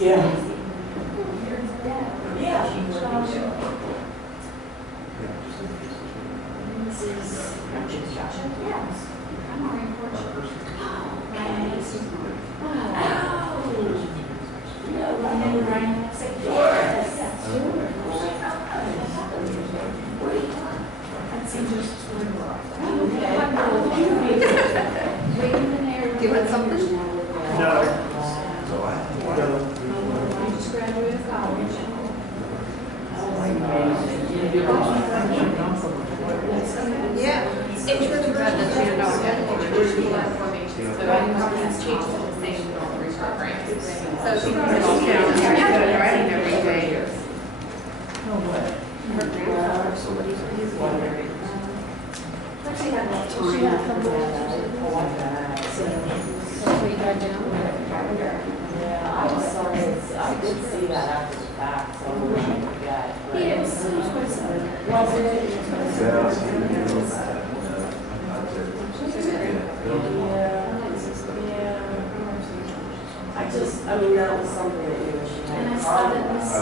Yeah. Do you want something? No. I just graduated college. Yeah. It's really bad that you know So I have changed to the same program. So she can sit down and writing every day. Her grandfather, somebody's Actually, had that time. So you got down? Yeah, I was sorry. I did see that after the fact, so I forgot. Yeah, it was quite similar. Was it? I mean, that was something that you wish you had. And I saw that was the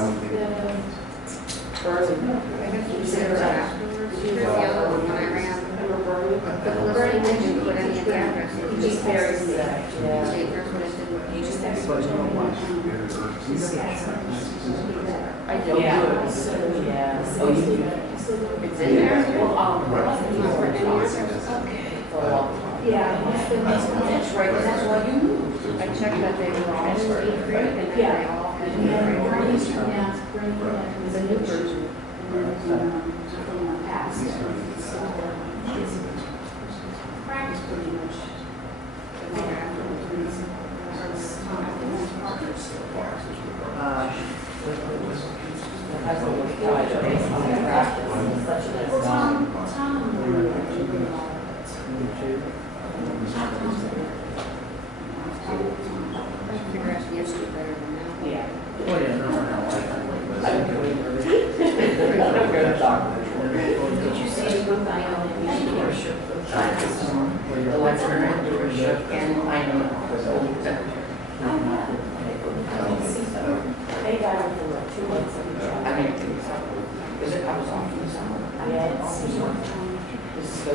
Burning. I guess you said that afterwards. She was the other one when I ran. But the burning didn't put any of the addresses. Just very sick, yeah. State nurse would have said, you just have to. I don't Yeah. do it. Yeah. It's in there. Well, Okay. for a long time. Yeah, That's right, that's why you moved. I checked that they were all in Creek and then they all had Yeah, Bernie's, new yeah, Bernie, There's a new version. passed. Practice pretty much. That's what we tried to base on the practice. Such a Well, Tom, Figure out yesterday better than now. yeah. Oh, yeah, no, no, I don't go to the doctor. did you see the book I own? The librarian, the bishop, and I know. They got him for like 2 months. I mean, because I was off in the summer. Yeah, it's so.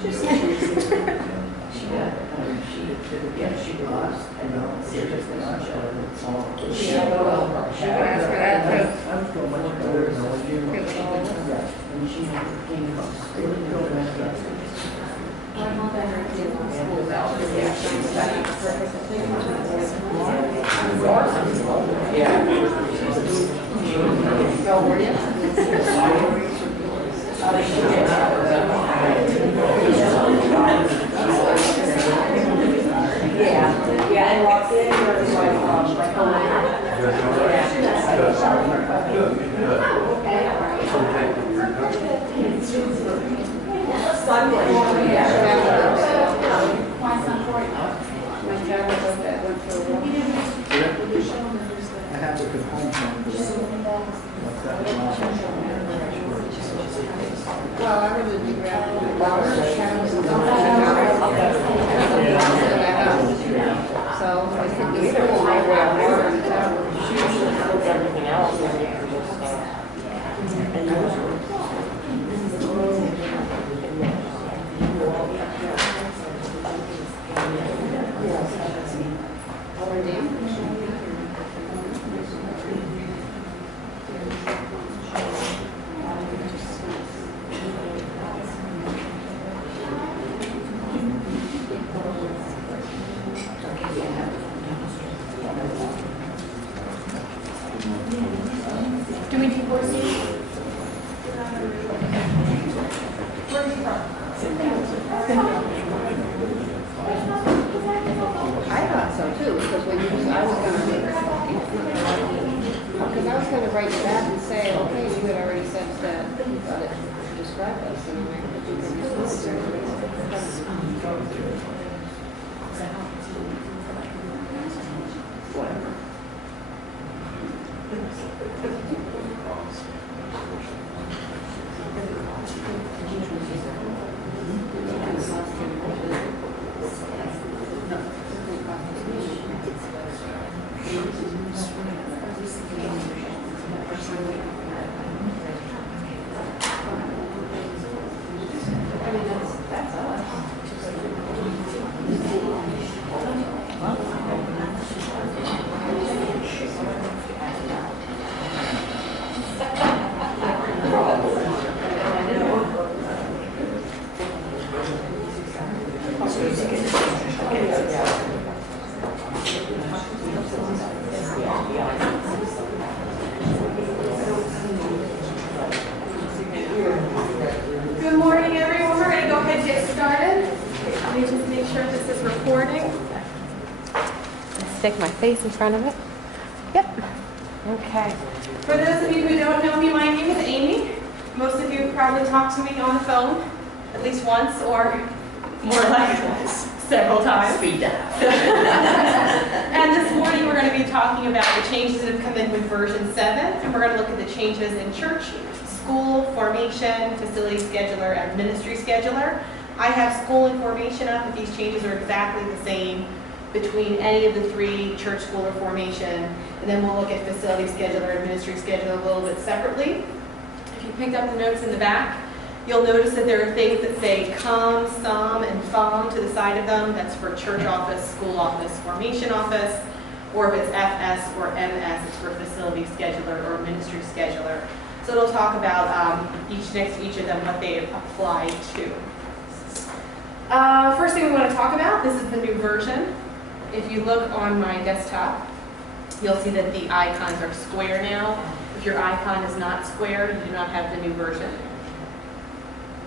She did. Yeah, she was. I know. Seriously, not sure. Yeah, well, she could ask for that too. I'm still much better than what you Good call. And she came across. My mom got her to school out. Yeah. Oh, were you? Yeah, and Roxanne was like, My son Corey. My child was that went for a walk. I have to come home from what's that? Well, I was in the gravel. So I think the school right around there in town. everything else. Too many people are seeing? I thought so too, because when you, I was gonna make, because I was gonna write you back and say, okay, you had already said that you thought it described us, and I'm like, but you can whatever. Good morning, everyone. We're going to go ahead and get started. Let me just make sure this is recording. Stick my face in front of it. Yep. Okay. For those of you who don't know me, my name is Amy. Most of you have probably talked to me on the phone at least once or more like several times. Speed down. And this morning we're going to be talking about the changes that have come in with version 7, and we're going to look at the changes in church, school, formation, facility scheduler, and ministry scheduler. I have school and formation up, but these changes are exactly the same between any of the three, church, school, or formation. And then we'll look at facility scheduler and ministry scheduler a little bit separately. If you picked up the notes in the back, you'll notice that there are things that say come, some, and from to the side of them. That's for church office, school office, formation office, or if it's FS or MS, it's for facility scheduler or ministry scheduler. So it'll talk about each of them, what they apply to. First thing we want to talk about, this is the new version. If you look on my desktop, you'll see that the icons are square now. If your icon is not square, you do not have the new version.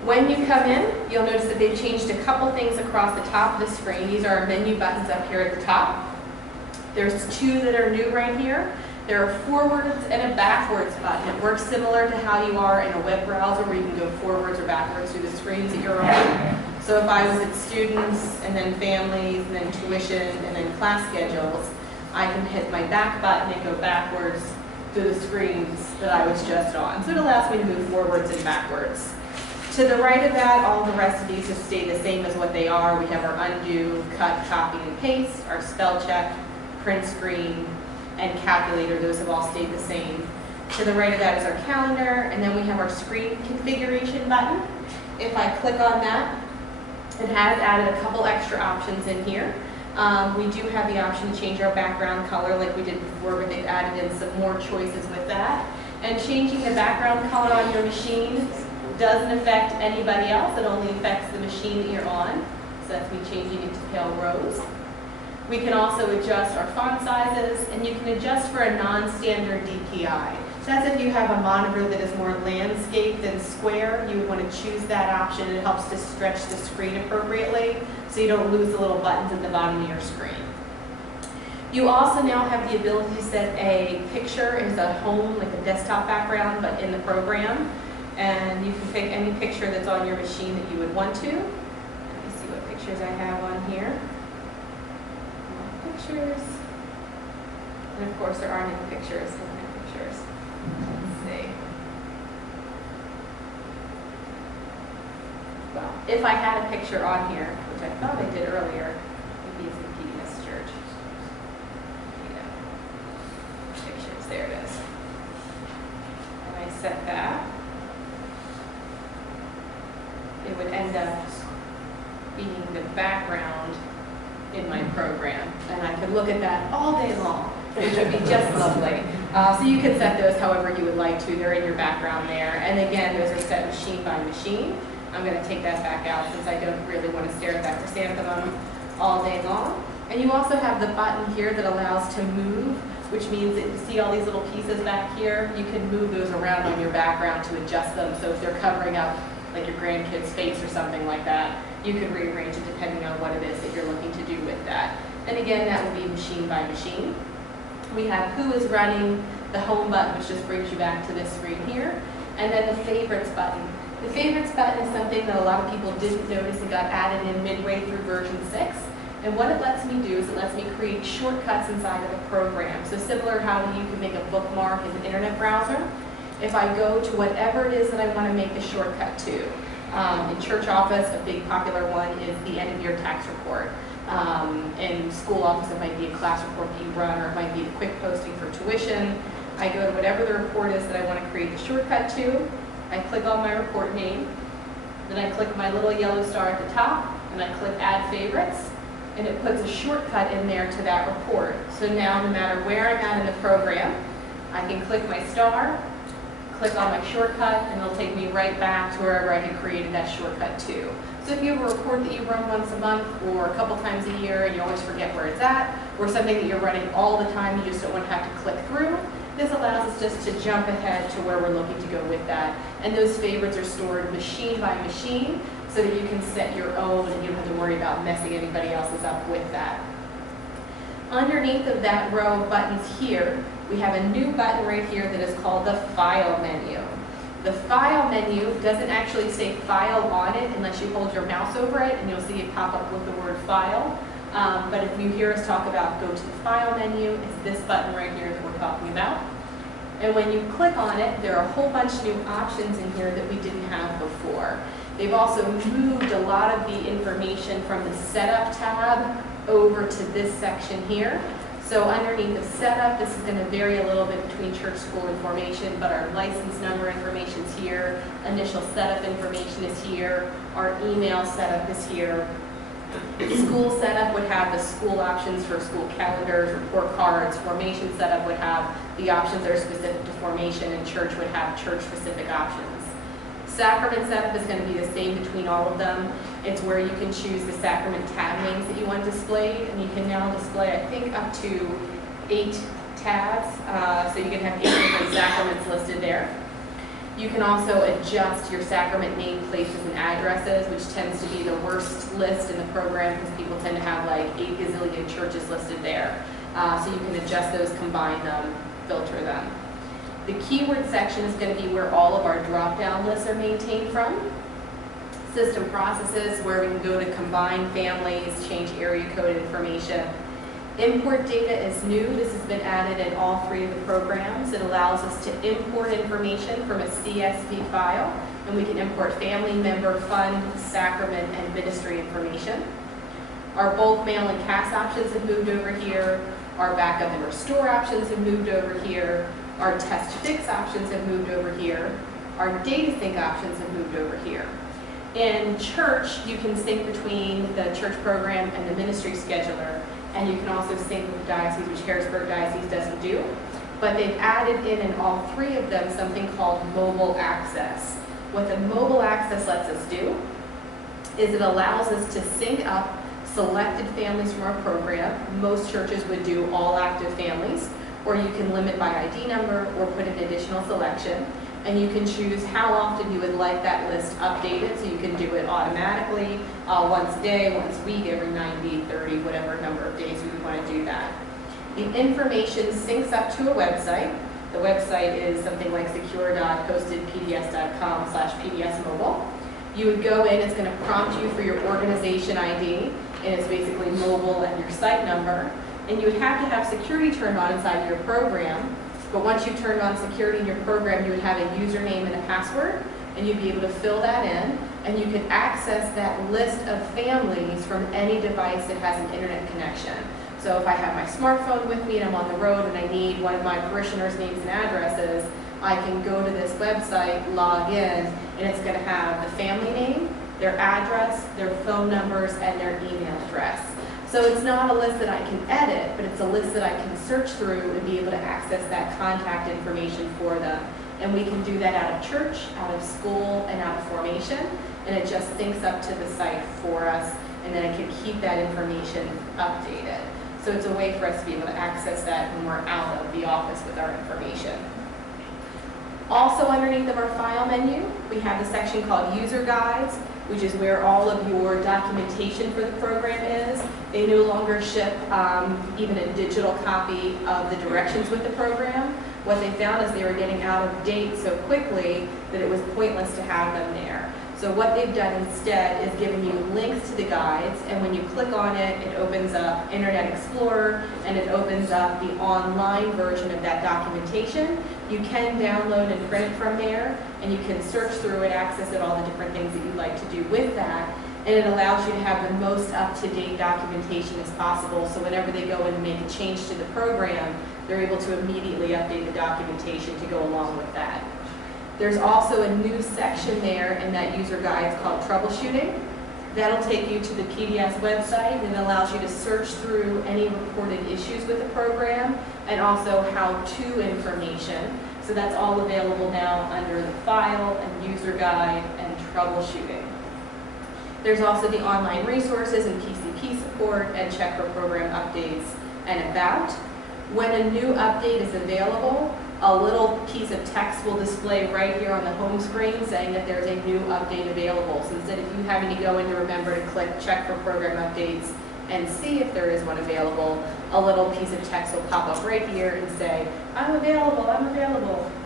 When you come in, you'll notice that they've changed a couple things across the top of the screen. These are our menu buttons up here at the top. There's two that are new right here. There are forwards and a backwards button. It works similar to how you are in a web browser where you can go forwards or backwards through the screens that you're on. So if I was at students and then families and then tuition and then class schedules, I can hit my back button and go backwards through the screens that I was just on. So it allows me to move forwards and backwards. To the right of that, all the rest of these just stay the same as what they are. We have our undo, cut, copy, and paste, our spell check, print screen, and calculator. Those have all stayed the same. To the right of that is our calendar, and then we have our screen configuration button. If I click on that, it has added a couple extra options in here. We do have the option to change our background color like we did before, but they've added in some more choices with that. And changing the background color on your machine doesn't affect anybody else. It only affects the machine that you're on. So that's me changing it to pale rose. We can also adjust our font sizes, and you can adjust for a non-standard DPI. That's if you have a monitor that is more landscape than square, you would want to choose that option. It helps to stretch the screen appropriately so you don't lose the little buttons at the bottom of your screen. You also now have the ability to set a picture as a home, like a desktop background, but in the program. And you can pick any picture that's on your machine that you would want to. Let me see what pictures I have on here. Pictures. And of course there aren't any pictures in my pictures. Let's see. Well, if I had a picture on here, which I thought I did earlier, maybe it's in PDS Church. Pictures, there it is. And I set that. It would end up being the background in my program, and I could look at that all day long, which would be just lovely. So you can set those however you would like to. They're in your background there, and again, those are set machine by machine. I'm going to take that back out since I don't really want to stare at that chrysanthemum all day long. And you also have the button here that allows to move, which means that you see all these little pieces back here, you can move those around on your background to adjust them. So if they're covering up like your grandkid's face or something like that, you can rearrange it depending on what it is that you're looking to do with that. And again, that would be machine by machine. We have who is running, the home button, which just brings you back to this screen here, and then the favorites button. The favorites button is something that a lot of people didn't notice and got added in midway through version 6. And what it lets me do is it lets me create shortcuts inside of a program. So similar how you can make a bookmark in the internet browser. If I go to whatever it is that I want to make the shortcut to. In church office, a big popular one is the end of year tax report. In school office, it might be a class report that you run, or it might be a quick posting for tuition. I go to whatever the report is that I want to create the shortcut to. I click on my report name. Then I click my little yellow star at the top, and I click Add Favorites. And it puts a shortcut in there to that report. So now, no matter where I'm at in the program, I can click my star, click on my shortcut, and it'll take me right back to wherever I had created that shortcut to. So if you have a report that you run once a month or a couple times a year and you always forget where it's at, or something that you're running all the time, you just don't want to have to click through, this allows us just to jump ahead to where we're looking to go with that. And those favorites are stored machine by machine so that you can set your own and you don't have to worry about messing anybody else's up with that. Underneath of that row of buttons here, we have a new button right here that is called the File menu. The File menu doesn't actually say File on it unless you hold your mouse over it, and you'll see it pop up with the word File. But if you hear us talk about go to the File menu, it's this button right here that we're talking about. And when you click on it, there are a whole bunch of new options in here that we didn't have before. They've also moved a lot of the information from the Setup tab over to this section here. So underneath the Setup, this is going to vary a little bit between church, school, and formation, but our license number information is here, initial setup information is here, our email setup is here. School setup would have the school options for school calendars, report cards. Formation setup would have the options that are specific to formation, and church would have church-specific options. Sacrament setup is going to be the same between all of them. It's where you can choose the sacrament tab names that you want displayed, and you can now display, I think, up to 8 tabs, so you can have 8 different sacraments listed there. You can also adjust your sacrament name, places, and addresses, which tends to be the worst list in the program because people tend to have like 8 gazillion churches listed there. So you can adjust those, combine them, filter them. The keyword section is going to be where all of our drop-down lists are maintained from. System processes, where we can go to combine families, change area code information. Import data is new. This has been added in all 3 of the programs. It allows us to import information from a CSV file, and we can import family member, fund, sacrament, and ministry information. Our bulk mail and CAS options have moved over here. Our backup and restore options have moved over here. Our test fix options have moved over here. Our data sync options have moved over here. In church, you can sync between the church program and the ministry scheduler, and you can also sync with the diocese, which Harrisburg Diocese doesn't do. But they've added in all 3 of them something called mobile access. What the mobile access lets us do is it allows us to sync up selected families from our program. Most churches would do all active families, or you can limit by ID number or put an additional selection. And you can choose how often you would like that list updated, so you can do it automatically, once a day, once a week, every 90, 30, whatever number of days you would want to do that. The information syncs up to a website. The website is something like secure.hostedpds.com/pdsmobile. You would go in, it's going to prompt you for your organization ID, and it's basically mobile and your site number. And you would have to have security turned on inside your program. But once you've turned on security in your program, you would have a username and a password, and you'd be able to fill that in, and you could access that list of families from any device that has an internet connection. So if I have my smartphone with me and I'm on the road and I need one of my parishioners' names and addresses, I can go to this website, log in, and it's going to have the family name, their address, their phone numbers, and their email address. So it's not a list that I can edit, but it's a list that I can search through and be able to access that contact information for them. And we can do that out of church, out of school, and out of formation. And it just syncs up to the site for us, and then it can keep that information updated. So it's a way for us to be able to access that when we're out of the office with our information. Also underneath of our file menu, we have the section called User Guides, which is where all of your documentation for the program is. They no longer ship even a digital copy of the directions with the program. What they found is they were getting out of date so quickly that it was pointless to have them there. So what they've done instead is given you links to the guides, and when you click on it, it opens up Internet Explorer, and it opens up the online version of that documentation. You can download and print it from there, and you can search through it, access it, all the different things that you'd like to do with that, and it allows you to have the most up-to-date documentation as possible, so whenever they go in and make a change to the program, they're able to immediately update the documentation to go along with that. There's also a new section there in that user guide called Troubleshooting. That'll take you to the PDS website, and it allows you to search through any reported issues with the program and also how-to information So that's all available now under the file and user guide and troubleshooting. There's also the online resources and PCP support and check for program updates and about. When a new update is available, a little piece of text will display right here on the home screen saying that there's a new update available. So instead of you having to go in to remember to click check for program updates and see if there is one available, a little piece of text will pop up right here and say, I'm available,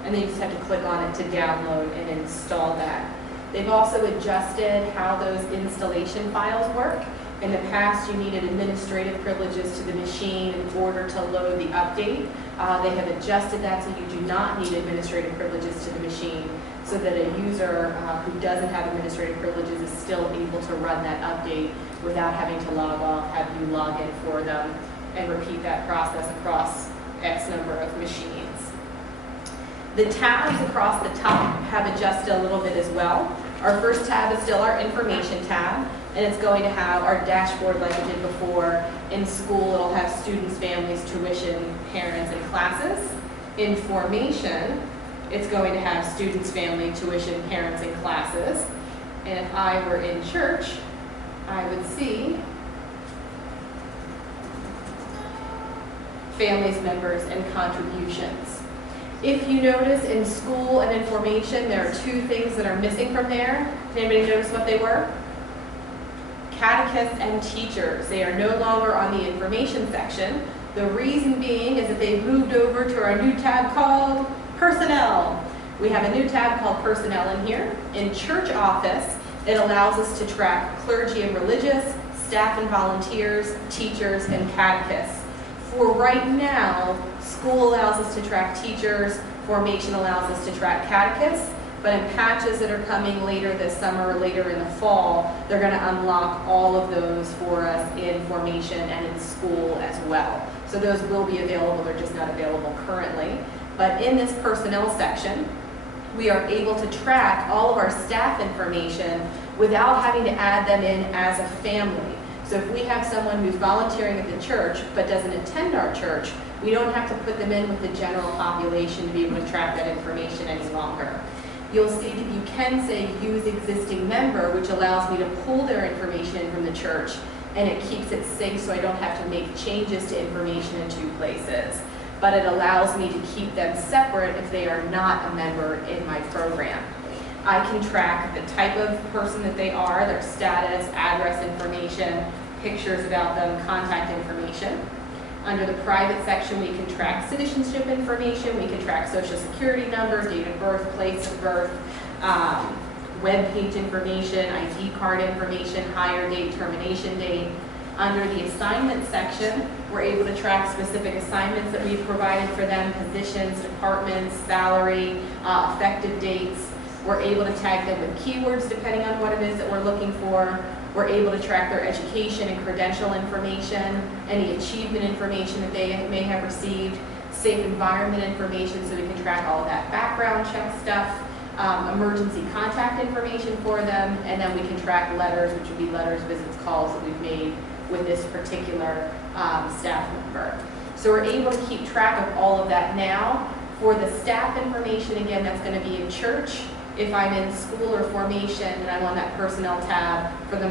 and then you just have to click on it to download and install that. They've also adjusted how those installation files work. In the past, you needed administrative privileges to the machine in order to load the update. They have adjusted that so you do not need administrative privileges to the machine, so that a user who doesn't have administrative privileges is still able to run that update without having to log off, have you log in for them, and repeat that process across X number of machines. The tabs across the top have adjusted a little bit as well. Our first tab is still our information tab, and it's going to have our dashboard like it did before. In school, it'll have students, families, tuition, parents, and classes. In formation, it's going to have students, family, tuition, parents, and classes. And if I were in church, I would see families, members, and contributions. If you notice in school and information, there are two things that are missing from there. Did anybody notice what they were? Catechists and teachers. They are no longer on the information section. The reason being is that they've moved over to our new tab called Personnel. We have a new tab called Personnel in here. In Church Office, it allows us to track clergy and religious, staff and volunteers, teachers, and catechists. For right now, school allows us to track teachers, formation allows us to track catechists, but in patches that are coming later this summer or later in the fall, they're going to unlock all of those for us in formation and in school as well. So those will be available, they're just not available currently. But in this personnel section, we are able to track all of our staff information without having to add them in as a family. So if we have someone who's volunteering at the church but doesn't attend our church, we don't have to put them in with the general population to be able to track that information any longer. You'll see that you can say use existing member, which allows me to pull their information from the church, and it keeps it safe so I don't have to make changes to information in two places. But it allows me to keep them separate if they are not a member in my program. I can track the type of person that they are, their status, address information, pictures about them, contact information. Under the private section, we can track citizenship information, we can track social security number, date of birth, place of birth, web page information, ID card information, hire date, termination date. Under the assignment section, we're able to track specific assignments that we've provided for them, positions, departments, salary, effective dates. We're able to tag them with keywords depending on what it is that we're looking for. We're able to track their education and credential information, any achievement information that they may have received, safe environment information so we can track all of that background check stuff, emergency contact information for them, and then we can track letters, which would be letters, visits, calls that we've made with this particular staff member. So we're able to keep track of all of that now. For the staff information, again, that's going to be in church. If I'm in school or formation and I'm on that personnel tab, for the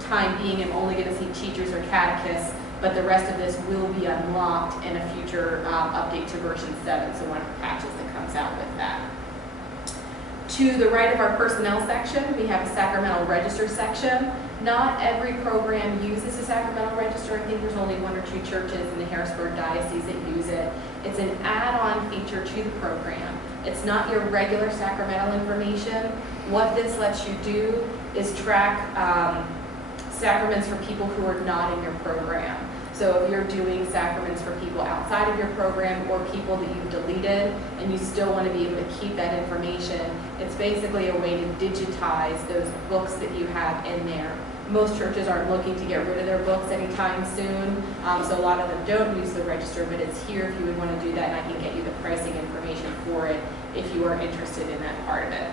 time being, I'm only going to see teachers or catechists, but the rest of this will be unlocked in a future update to version 7, so one of the patches that comes out with that. To the right of our personnel section, we have a Sacramental Register section. Not every program uses a Sacramental Register. I think there's only 1 or 2 churches in the Harrisburg Diocese that use it. It's an add-on feature to the program. It's not your regular sacramental information. What this lets you do is track sacraments for people who are not in your program. So if you're doing sacraments for people outside of your program or people that you've deleted and you still want to be able to keep that information, it's basically a way to digitize those books that you have in there. Most churches aren't looking to get rid of their books anytime soon, so a lot of them don't use the register, but it's here if you would want to do that, and I can get you the pricing information for it if you are interested in that part of it.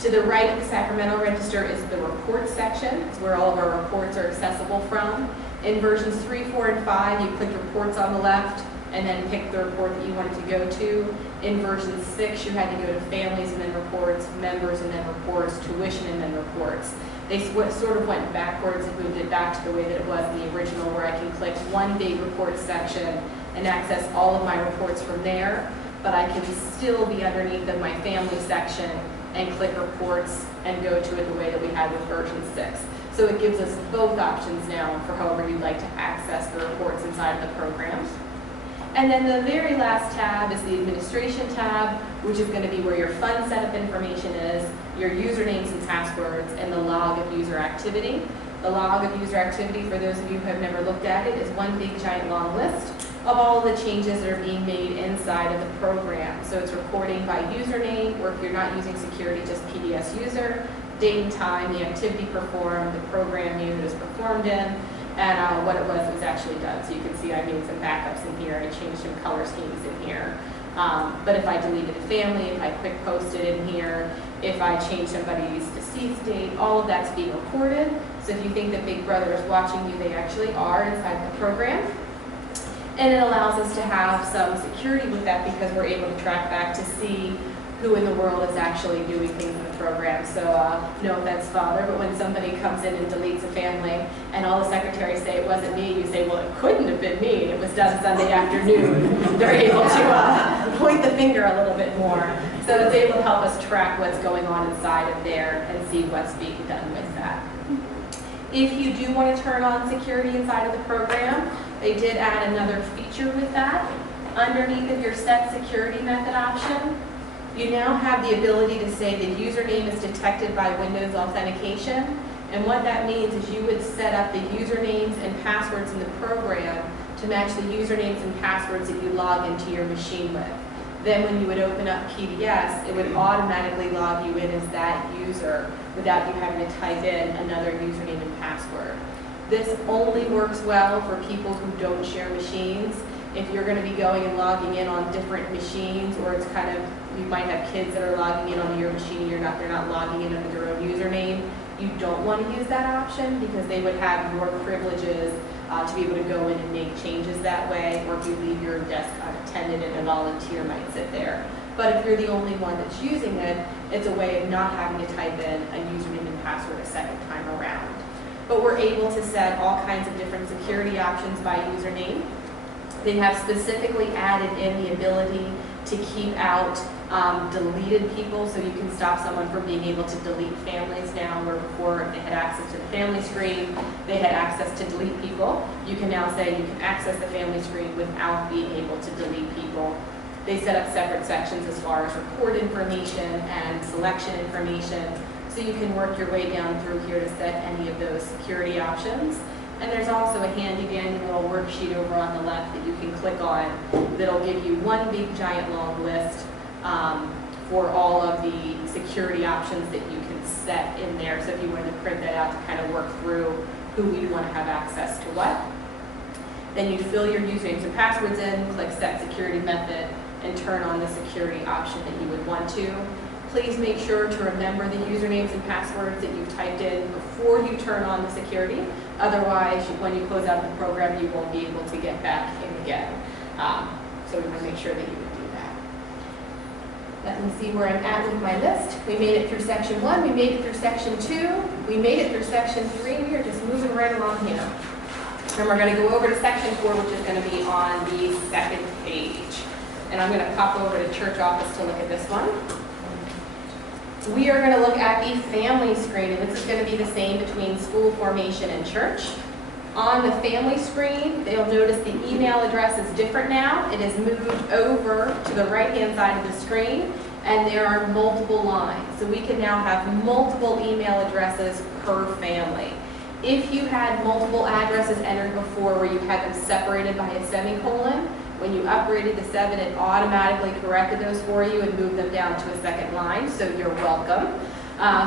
To the right of the Sacramental Register is the reports section. It's where all of our reports are accessible from. In versions 3, 4, and 5, you click reports on the left. and then pick the report that you wanted to go to. In version 6, you had to go to families and then reports, members and then reports, tuition and then reports. They sort of went backwards and moved it back to the way that it was in the original, where I can click one big report section and access all of my reports from there, but I can still be underneath of my family section and click reports and go to it the way that we had with version 6. So it gives us both options now for however you'd like to access the reports inside of the program. And then the very last tab is the administration tab, which is going to be where your fund setup information is, your usernames and passwords, and the log of user activity. The log of user activity, for those of you who have never looked at it, is one big giant long list of all the changes that are being made inside of the program. So it's recording by username, or if you're not using security, just PDS user, date and time, the activity performed, the program name that was performed in, and what it was actually done. So you can see I made some backups in here, I changed some color schemes in here. But if I deleted a family, if I quick posted in here, if I changed somebody's deceased date, all of that's being recorded. So if you think that Big Brother is watching you, they actually are inside the program. And it allows us to have some security with that because we're able to track back to see who in the world is actually doing things in the program. So no offense, Father, but when somebody comes in and deletes a family and all the secretaries say it wasn't me, you say, well, it couldn't have been me, and it was done Sunday afternoon. They're able to point the finger a little bit more. So it's able to help us track what's going on inside of there and see what's being done with that. If you do want to turn on security inside of the program, they did add another feature with that. Underneath of your set security method option, you now have the ability to say the username is detected by Windows authentication. And what that means is you would set up the usernames and passwords in the program to match the usernames and passwords that you log into your machine with. Then when you would open up PDS, it would automatically log you in as that user without you having to type in another username and password. This only works well for people who don't share machines. If you're going to be going and logging in on different machines, or it's kind of, you might have kids that are logging in on your machine, they're not logging in under their own username, you don't want to use that option because they would have your privileges to be able to go in and make changes that way, or if you leave your desk unattended and a volunteer might sit there. But if you're the only one that's using it, it's a way of not having to type in a username and password a second time around. But we're able to set all kinds of different security options by username. They have specifically added in the ability to keep out deleted people, so you can stop someone from being able to delete families now, where before if they had access to the family screen, they had access to delete people. You can now say you can access the family screen without being able to delete people. They set up separate sections as far as report information and selection information, so you can work your way down through here to set any of those security options. And there's also a handy dandy little worksheet over on the left that you can click on that'll give you one big giant long list for all of the security options that you can set in there. So if you wanted to print that out to kind of work through who we want to have access to what. Then you fill your usernames and passwords in, click Set Security Method, and turn on the security option that you would want to. Please make sure to remember the usernames and passwords that you've typed in before you turn on the security. Otherwise, when you close out the program, you won't be able to get back in again. So we want to make sure that you would do that. Let me see where I'm at with my list. We made it through section 1. We made it through section 2. We made it through section 3. We are just moving right along here. And we're going to go over to section 4, which is going to be on the second page. And I'm going to pop over to church office to look at this one. We are going to look at the family screen, and this is going to be the same between school formation and church. On the family screen, they'll notice the email address is different now. It is moved over to the right-hand side of the screen, and there are multiple lines. So we can now have multiple email addresses per family. If you had multiple addresses entered before where you had them separated by a semicolon, when you upgraded to 7, it automatically corrected those for you and moved them down to a second line, so you're welcome.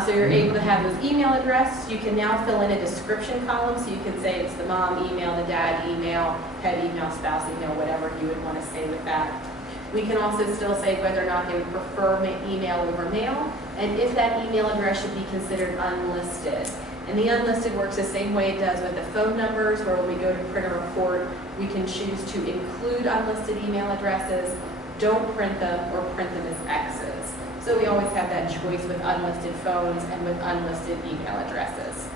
So you're able to have those email addresses. You can now fill in a description column, so you can say it's the mom email, the dad email, head email, spouse email, whatever you would want to say with that. We can also still say whether or not they would prefer email over mail, and if that email address should be considered unlisted. And the unlisted works the same way it does with the phone numbers, where when we go to print a report, we can choose to include unlisted email addresses, don't print them, or print them as X's. So we always have that choice with unlisted phones and with unlisted email addresses.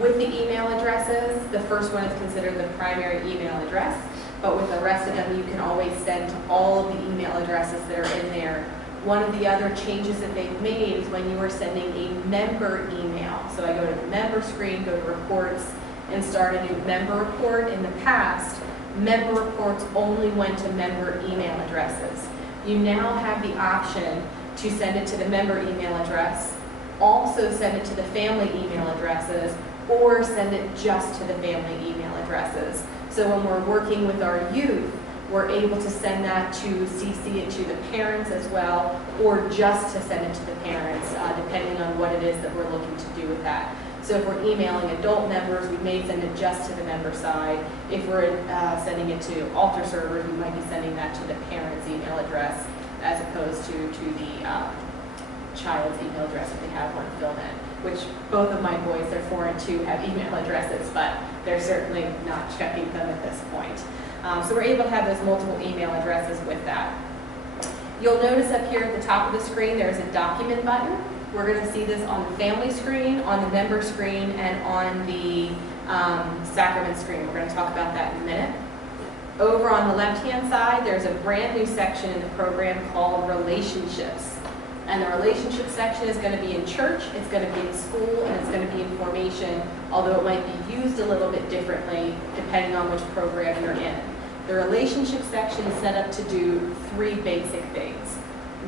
With the email addresses, the first one is considered the primary email address, but with the rest of them, you can always send to all of the email addresses that are in there. One of the other changes that they've made is when you are sending a member email. So I go to the member screen, go to reports, and start a new member report. In the past, member reports only went to member email addresses. You now have the option to send it to the member email address, also send it to the family email addresses, or send it just to the family email addresses. So when we're working with our youth, we're able to send that to CC it to the parents as well, or just to send it to the parents, depending on what it is that we're looking to do with that. So if we're emailing adult members, we may send it just to the member side. If we're sending it to altar servers, we might be sending that to the parent's email address as opposed to the child's email address if they have one filled in, which both of my boys, they're 4 and 2, have email addresses, but they're certainly not checking them at this point. So we're able to have those multiple email addresses with that. You'll notice up here at the top of the screen, there's a document button. We're going to see this on the family screen, on the member screen, and on the sacrament screen. We're going to talk about that in a minute. Over on the left-hand side, there's a brand new section in the program called Relationships. And the relationship section is going to be in church, it's going to be in school, and it's going to be in formation, although it might be used a little bit differently depending on which program you're in. The relationship section is set up to do 3 basic things.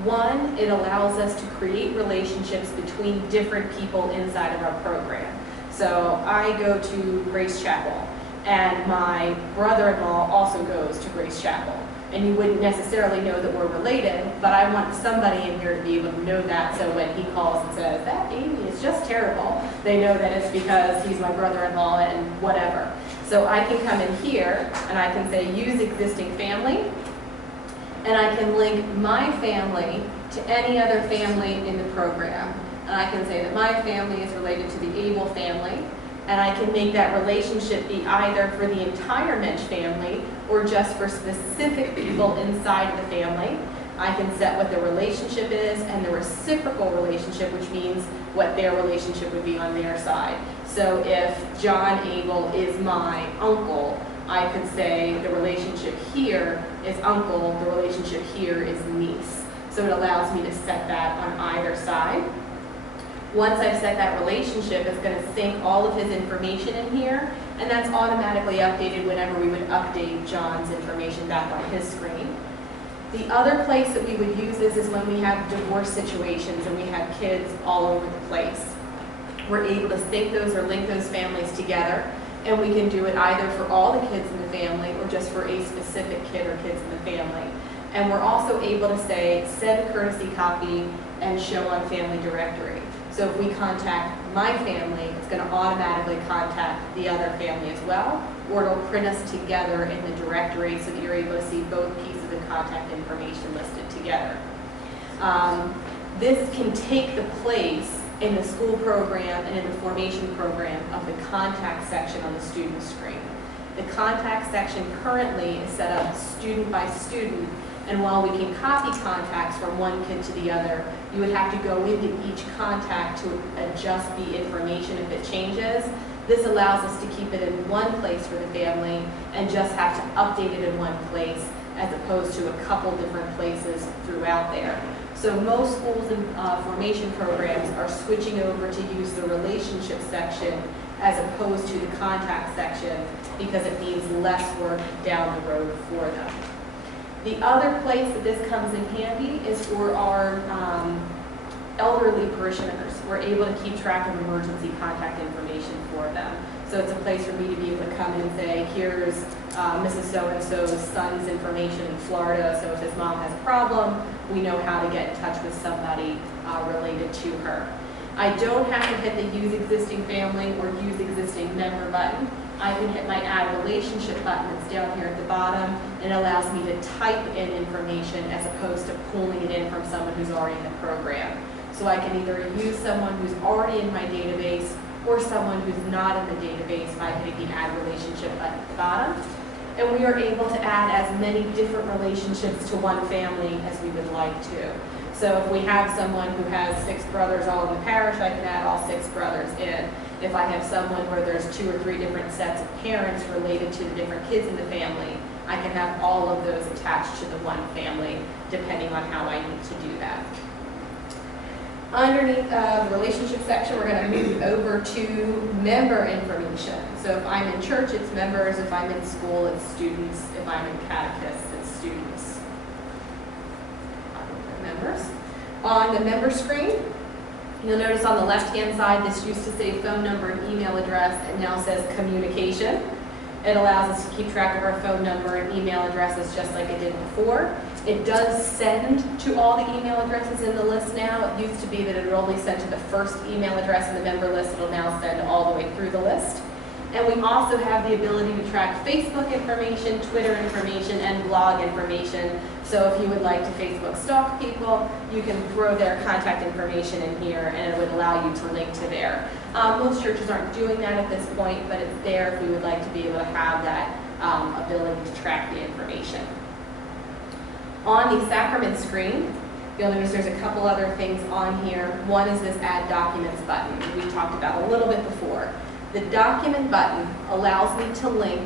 One, it allows us to create relationships between different people inside of our program. So I go to Grace Chapel, and my brother-in-law also goes to Grace Chapel. And you wouldn't necessarily know that we're related, but I want somebody in here to be able to know that, so when he calls and says, that Amy is just terrible, they know that it's because he's my brother-in-law and whatever. So I can come in here, and I can say, use existing family, and I can link my family to any other family in the program. And I can say that my family is related to the Abel family, and I can make that relationship be either for the entire Mensch family or just for specific people inside of the family. I can set what the relationship is and the reciprocal relationship, which means what their relationship would be on their side. So if John Abel is my uncle, I could say the relationship here is uncle, the relationship here is niece. So it allows me to set that on either side. Once I've set that relationship, it's going to sync all of his information in here, and that's automatically updated whenever we would update John's information back on his screen. The other place that we would use this is when we have divorce situations and we have kids all over the place. We're able to sync those or link those families together, and we can do it either for all the kids in the family or just for a specific kid or kids in the family. And we're also able to say, send a courtesy copy and show on family directory. So if we contact my family, it's going to automatically contact the other family as well, or it'll print us together in the directory so that you're able to see both pieces of contact information listed together. This can take the place in the school program and in the formation program of the contact section on the student screen. The contact section currently is set up student by student, and while we can copy contacts from one kid to the other, you would have to go into each contact to adjust the information if it changes. This allows us to keep it in one place for the family and just have to update it in one place as opposed to a couple different places throughout there. So most schools and formation programs are switching over to use the relationship section as opposed to the contact section because it means less work down the road for them. The other place that this comes in handy is for our elderly parishioners. We're able to keep track of emergency contact information for them. So it's a place for me to be able to come in and say, here's Mrs. So-and-so's son's information in Florida, so if his mom has a problem, we know how to get in touch with somebody related to her. I don't have to hit the use existing family or use existing member button. I can hit my add relationship button that's down here at the bottom, and it allows me to type in information as opposed to pulling it in from someone who's already in the program. So I can either use someone who's already in my database or someone who's not in the database by hitting the add relationship button at the bottom. And we are able to add as many different relationships to one family as we would like to. So if we have someone who has 6 brothers all in the parish, I can add all 6 brothers in. If I have someone where there's 2 or 3 different sets of parents related to the different kids in the family, I can have all of those attached to the one family, depending on how I need to do that. Underneath the relationship section, we're going to move over to member information. So if I'm in church, it's members. If I'm in school, it's students. If I'm in catechist, it's students. Members. On the member screen, you'll notice on the left-hand side, this used to say phone number and email address, and now says communication. It allows us to keep track of our phone number and email addresses just like it did before. It does send to all the email addresses in the list now. It used to be that it would only send to the first email address in the member list. It'll now send all the way through the list. And we also have the ability to track Facebook information, Twitter information, and blog information. So if you would like to Facebook stalk people, you can throw their contact information in here and it would allow you to link to there. Most churches aren't doing that at this point, but it's there if we would like to be able to have that ability to track the information. On the sacrament screen, you'll notice there's a couple other things on here. One is this Add Documents button we talked about a little bit before. The document button allows me to link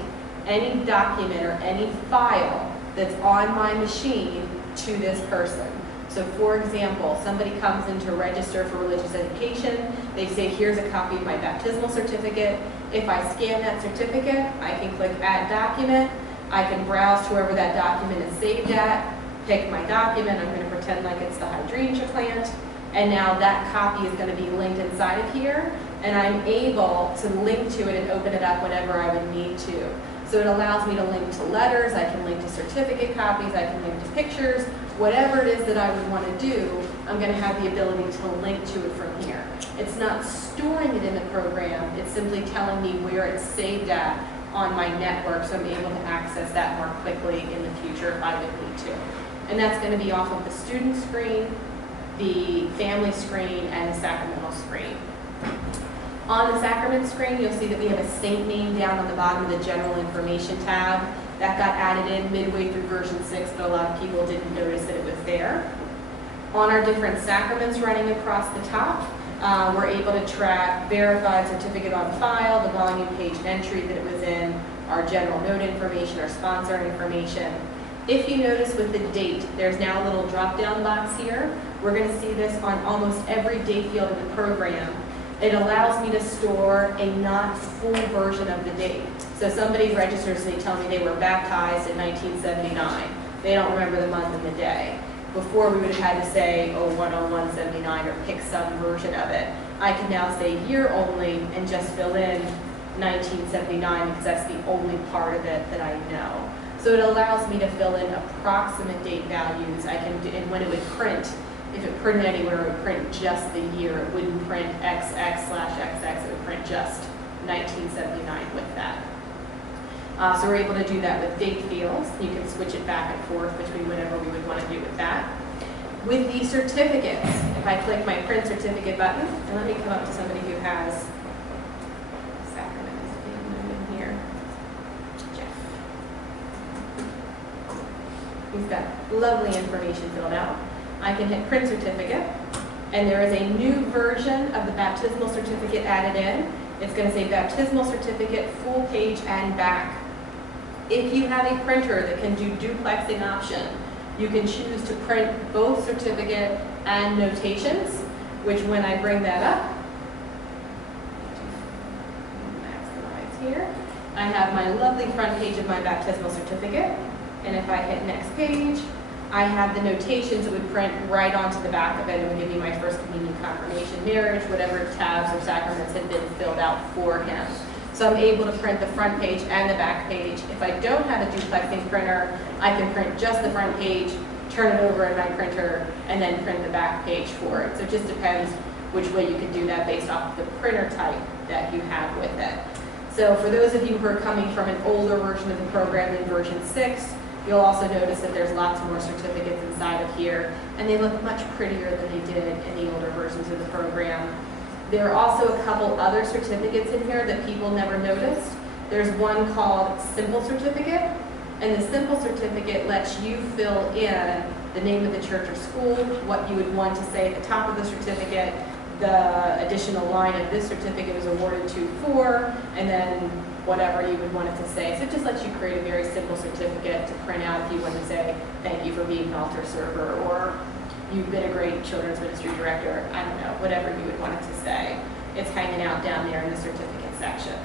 any document or any file that's on my machine to this person. So for example, somebody comes in to register for religious education. They say, here's a copy of my baptismal certificate. If I scan that certificate, I can click Add Document. I can browse to wherever that document is saved at, pick my document. I'm going to pretend like it's the hydrangea plant. And now that copy is going to be linked inside of here. And I'm able to link to it and open it up whenever I would need to. So it allows me to link to letters, I can link to certificate copies, I can link to pictures, whatever it is that I would want to do, I'm going to have the ability to link to it from here. It's not storing it in the program, it's simply telling me where it's saved at on my network, so I'm able to access that more quickly in the future if I would need to. And that's going to be off of the student screen, the family screen, and the sacramental screen. On the sacrament screen, you'll see that we have a saint name down on the bottom of the general information tab. That got added in midway through version 6, but a lot of people didn't notice that it was there. On our different sacraments running across the top, we're able to track verified certificate on file, the volume page entry that it was in, our general note information, our sponsor information. If you notice with the date, there's now a little drop-down box here. We're going to see this on almost every date field in the program. It allows me to store a not full version of the date. So somebody registers and they tell me they were baptized in 1979. They don't remember the month and the day. Before we would have had to say, oh, 10179 or pick some version of it. I can now say year only and just fill in 1979 because that's the only part of it that I know. So it allows me to fill in approximate date values. I can do, and when it would print, if it printed anywhere, it would print just the year. It wouldn't print XX/XX. It would print just 1979 with that. So we're able to do that with date fields. You can switch it back and forth between whatever we would want to do with that. With the certificates, if I click my print certificate button, and let me come up to somebody who has sacrament is being noted here. Jeff. He's got lovely information filled out. I can hit print certificate, and there is a new version of the baptismal certificate added in. It's going to say baptismal certificate, full page and back. If you have a printer that can do duplexing option, you can choose to print both certificate and notations, which when I bring that up, maximize here, I have my lovely front page of my baptismal certificate, and if I hit next page, I have the notations that would print right onto the back of it. It would give me my first communion, confirmation, marriage, whatever tabs or sacraments had been filled out for him. So I'm able to print the front page and the back page. If I don't have a duplexing printer, I can print just the front page, turn it over in my printer, and then print the back page for it. So it just depends which way you can do that based off the printer type that you have with it. So for those of you who are coming from an older version of the program than version 6, You'll also notice that there's lots more certificates inside of here, and they look much prettier than they did in the older versions of the program. There are also a couple other certificates in here that people never noticed. There's one called Simple Certificate, and the Simple Certificate lets you fill in the name of the church or school, what you would want to say at the top of the certificate, the additional line of this certificate was awarded to for, and then whatever you would want it to say. So it just lets you create a very simple certificate to print out if you want to say, thank you for being an altar server, or you've been a great children's ministry director, I don't know, whatever you would want it to say. It's hanging out down there in the certificate section.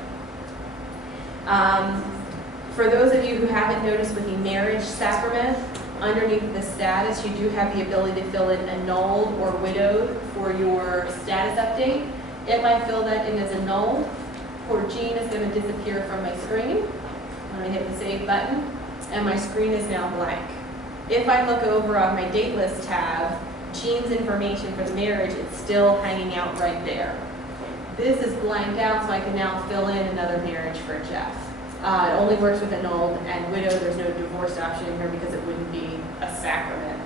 For those of you who haven't noticed with the marriage sacrament, underneath the status, you do have the ability to fill in annulled or widowed for your status update. If I fill that in as annulled, poor Jean is going to disappear from my screen. I'm going to hit the save button, and my screen is now blank. If I look over on my date list tab, Jean's information for the marriage is still hanging out right there. This is blanked out, so I can now fill in another marriage for Jeff. It only works with annulled and widowed. There's no divorce option in here because it wouldn't be a sacrament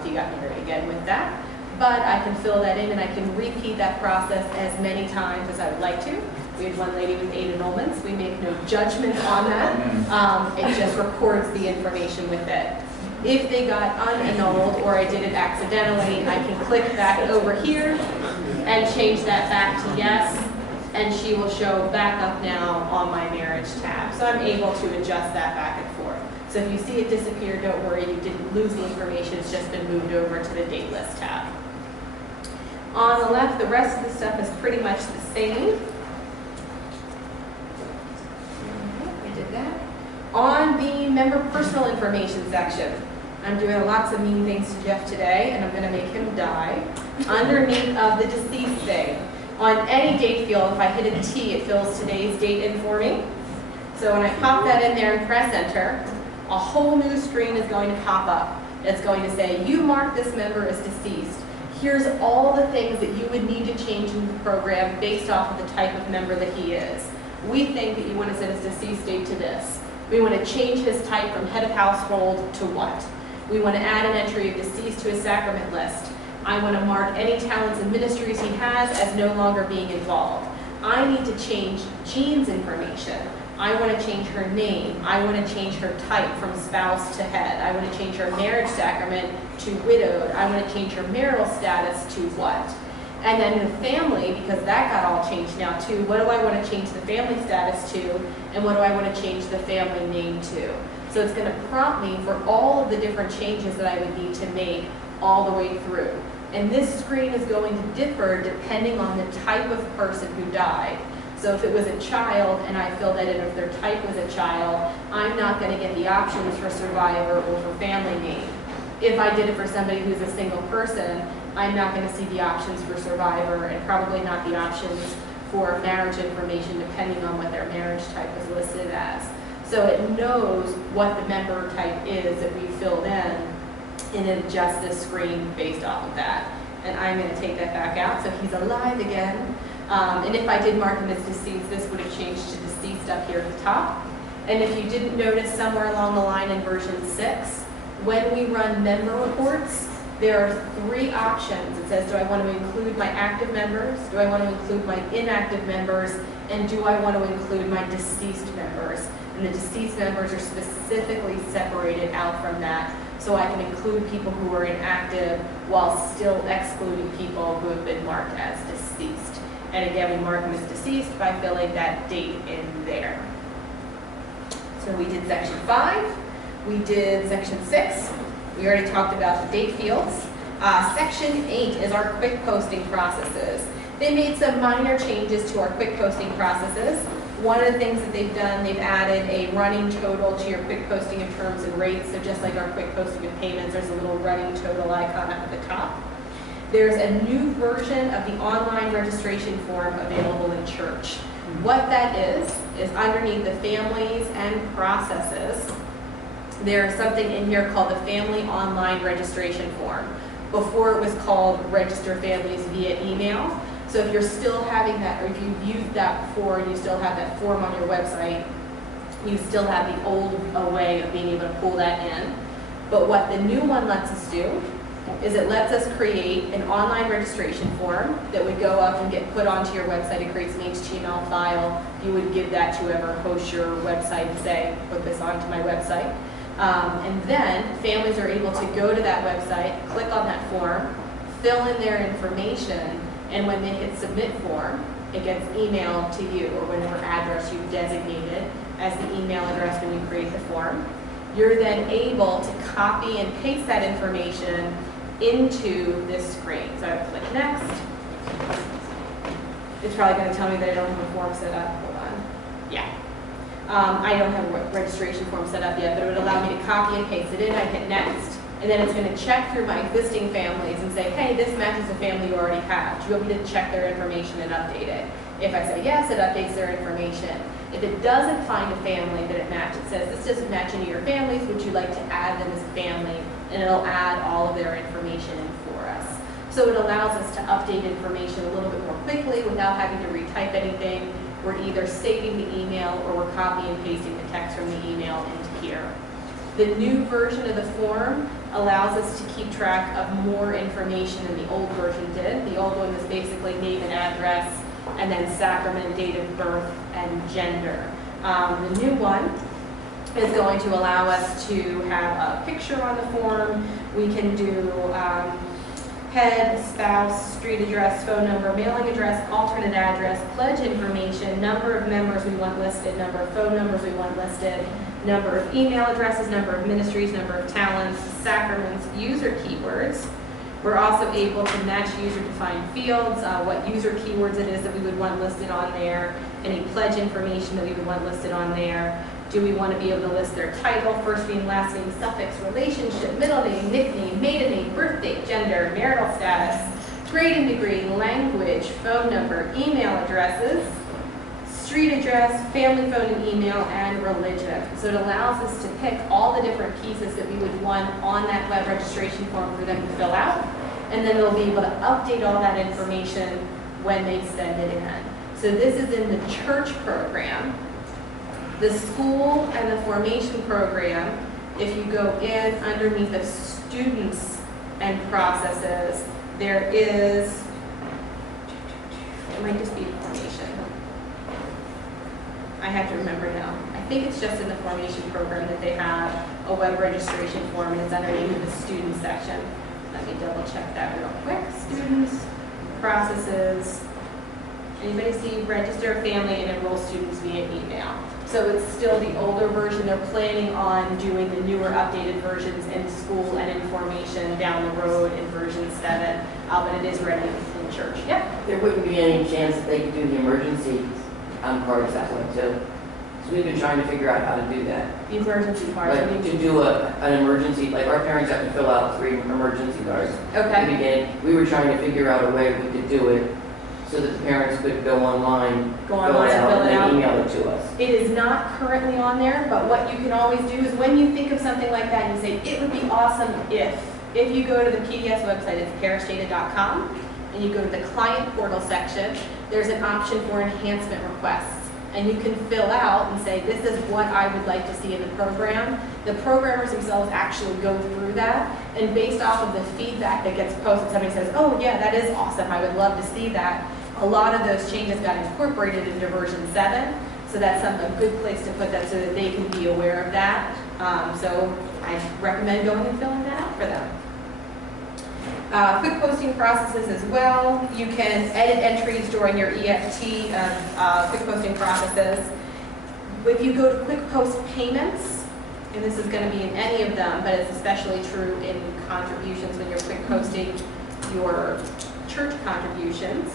if you got married again with that. But I can fill that in, and I can repeat that process as many times as I would like to. We had one lady with 8 annulments. We make no judgment on that. It just records the information with it. If they got unannulled or I did it accidentally, I can click back over here and change that back to yes, and she will show back up now on my marriage tab. So I'm able to adjust that back and forth. So if you see it disappear, don't worry, you didn't lose the information, it's just been moved over to the date list tab. On the left, the rest of the stuff is pretty much the same. We did that. On the member personal information section, I'm doing lots of mean things to Jeff today, and I'm going to make him die. Underneath of the deceased thing, on any date field, if I hit a T, it fills today's date in for me. So when I pop that in there and press enter, a whole new screen is going to pop up. It's going to say, you mark this member as deceased. Here's all the things that you would need to change in the program based off of the type of member that he is. We think that you want to set his deceased date to this. We want to change his type from head of household to what? We want to add an entry of deceased to his sacrament list. I want to mark any talents and ministries he has as no longer being involved. I need to change Jean's information. I want to change her name. I want to change her type from spouse to head. I want to change her marriage sacrament to widowed. I want to change her marital status to what? And then the family, because that got all changed now too, what do I want to change the family status to, and what do I want to change the family name to? So it's going to prompt me for all of the different changes that I would need to make all the way through. And this screen is going to differ depending on the type of person who died. So if it was a child and I filled that in, if their type was a child, I'm not going to get the options for survivor or for family name. If I did it for somebody who's a single person, I'm not going to see the options for survivor and probably not the options for marriage information depending on what their marriage type is listed as. So it knows what the member type is that we filled in, and it adjusts the screen based off of that. And I'm going to take that back out so he's alive again. And if I did mark him as deceased, this would have changed to deceased up here at the top. And if you didn't notice somewhere along the line in version 6, when we run member reports, there are 3 options. It says, do I want to include my active members? Do I want to include my inactive members? And do I want to include my deceased members? And the deceased members are specifically separated out from that, so I can include people who are inactive while still excluding people who have been marked as deceased. And again, we mark them as deceased by filling that date in there. So we did section 5. We did section 6. We already talked about the date fields. Section 8 is our quick posting processes. They made some minor changes to our quick posting processes. One of the things that they've done, they've added a running total to your quick posting of terms and rates. So just like our quick posting of payments, there's a little running total icon up at the top. There's a new version of the online registration form available in church. What that is underneath the families and processes, there's something in here called the Family Online Registration Form. Before it was called Register Families via email. So if you're still having that, or if you've used that before and you still have that form on your website, You still have the old way of being able to pull that in. But what the new one lets us do is it lets us create an online registration form that would go up and get put onto your website. It creates an HTML file. You would give that to whoever hosts your website and say, put this onto my website. And then families are able to go to that website, click on that form, fill in their information, and when they hit submit form, it gets emailed to you or whatever address you've designated as the email address when you create the form. You're then able to copy and paste that information into this screen. So I click next. It's probably going to tell me that I don't have a form set up. Hold on. Yeah. I don't have a registration form set up yet, but it would allow me to copy and paste it in. I hit next. And then it's going to check through my existing families and say, hey, this matches a family you already have. Do you want me to check their information and update it? If I say yes, it updates their information. If it doesn't find a family that it matches, it says, this doesn't match any of your families, would you like to add them as a family? And it'll add all of their information in for us. So it allows us to update information a little bit more quickly without having to retype anything. We're either saving the email or we're copying and pasting the text from the email into here. The new version of the form allows us to keep track of more information than the old version did. The old one was basically name and address, and then sacrament, date of birth, and gender. The new one is going to allow us to have a picture on the form. We can do head, spouse, street address, phone number, mailing address, alternate address, pledge information, number of members we want listed, number of phone numbers we want listed, number of email addresses, number of ministries, number of talents, sacraments, user keywords. We're also able to match user-defined fields, what user keywords it is that we would want listed on there, any pledge information that we would want listed on there. Do we want to be able to list their title, first name, last name, suffix, relationship, middle name, nickname, maiden name, birth date, gender, marital status, grade and degree, language, phone number, email addresses, street address, family phone and email, and religion. So it allows us to pick all the different pieces that we would want on that web registration form for them to fill out, and then they'll be able to update all that information when they send it in. So this is in the church program. The school and the formation program, if you go in underneath the students and processes, there is, it might just be formation. I have to remember now. I think it's just in the formation program that they have a web registration form, and it's underneath the student section. Let me double check that real quick. Students, processes. Anybody see register a family and enroll students via email? So it's still the older version. They're planning on doing the newer updated versions in school and in formation down the road in version 7, but it is ready in church. Yep. There wouldn't be any chance that they could do the emergency cards that way too. So we've been trying to figure out how to do that. The emergency cards. Like to do an emergency, like our parents have to fill out 3 emergency cards. Okay. At the beginning, we were trying to figure out a way we could do it so that the parents could go online, fill it out, and then email it to us. It is not currently on there, but what you can always do is when you think of something like that, you say, it would be awesome if you go to the PDS website, it's parishData.com, and you go to the client portal section, there's an option for enhancement requests. And you can fill out and say, this is what I would like to see in the program. The programmers themselves actually go through that, and based off of the feedback that gets posted, somebody says, oh yeah, that is awesome, I would love to see that. A lot of those changes got incorporated into version 7, so that's a good place to put that so that they can be aware of that. So I recommend going and filling that out for them. Quick posting processes as well. You can edit entries during your EFT quick posting processes. If you go to quick post payments, and this is going to be in any of them, but it's especially true in contributions when you're quick posting your church contributions.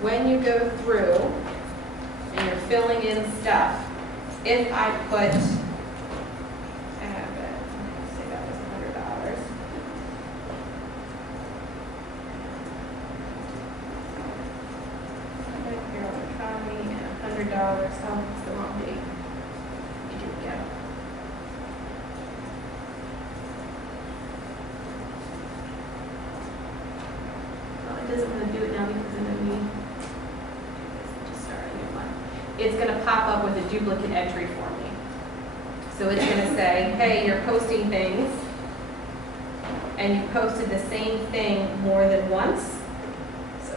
When you go through and you're filling in stuff, if I put, I have it, say that was $100. $100. Oh, it's the wrong date. You do it again. Well, it doesn't want to do it now because of the new. Just start a new one. it's going to pop up with a duplicate entry for me. So it's going to say, hey, you're posting things, and you posted the same thing more than once. So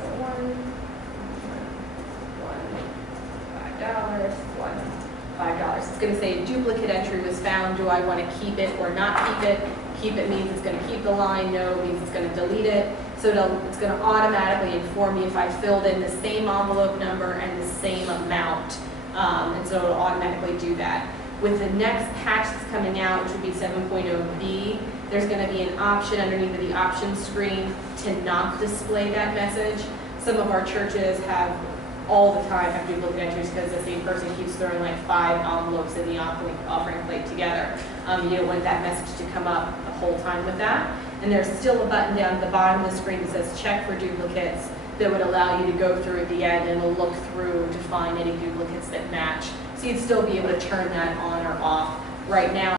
$5. It's going to say a duplicate entry was found. Do I want to keep it or not keep it? Keep it means it's going to keep the line. No means it's going to delete it. So it's going to automatically inform me if I filled in the same envelope number and the same amount. And so it'll automatically do that. With the next patch that's coming out, which would be 7.0B, there's going to be an option underneath of the options screen to not display that message. Some of our churches have all the time have duplicate entries because the same person keeps throwing like 5 envelopes in the offering plate together. You don't want that message to come up the whole time with that. And there's still a button down at the bottom of the screen that says check for duplicates that would allow you to go through at the end and it'll look through to find any duplicates that match. So you'd still be able to turn that on or off. Right now,